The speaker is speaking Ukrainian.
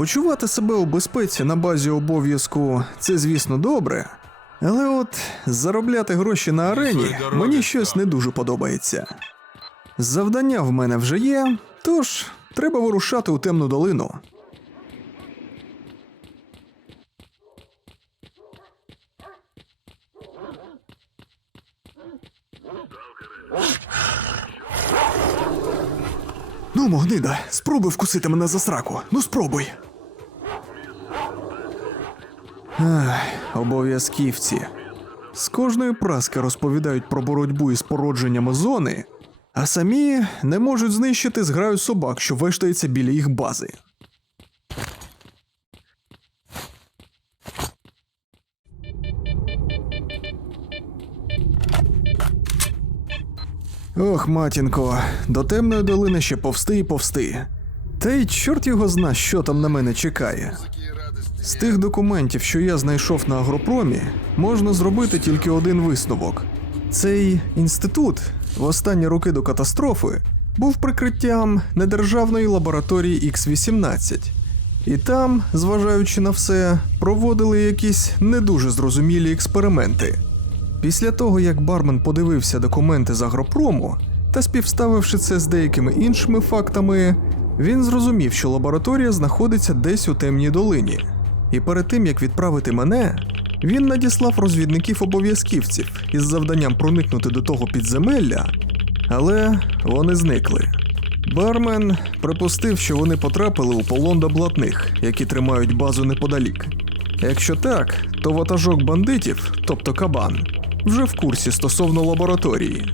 Почувати себе у безпеці на базі обов'язку це, звісно, добре. Але от заробляти гроші на арені мені щось не дуже подобається. Завдання в мене вже є, тож треба вирушати у темну долину. Ну, Могнида, спробуй вкусити мене за сраку. Ну спробуй. Ах, обов'язківці. З кожної праски розповідають про боротьбу із породженнями зони, а самі не можуть знищити зграю собак, що вештається біля їх бази. Ох, матінко, до темної долини ще повсти і повсти. Та й чорт його зна, що там на мене чекає. З тих документів, що я знайшов на агропромі, можна зробити тільки один висновок. Цей інститут в останні роки до катастрофи був прикриттям недержавної лабораторії X18. І там, зважаючи на все, проводили якісь не дуже зрозумілі експерименти. Після того, як бармен подивився документи з агропрому та співставивши це з деякими іншими фактами, він зрозумів, що лабораторія знаходиться десь у темній долині. І перед тим як відправити мене, він надіслав розвідників обов'язківців із завданням проникнути до того підземелля, але вони зникли. Бармен припустив, що вони потрапили у полон до блатних, які тримають базу неподалік. Якщо так, то ватажок бандитів, тобто кабан, вже в курсі стосовно лабораторії.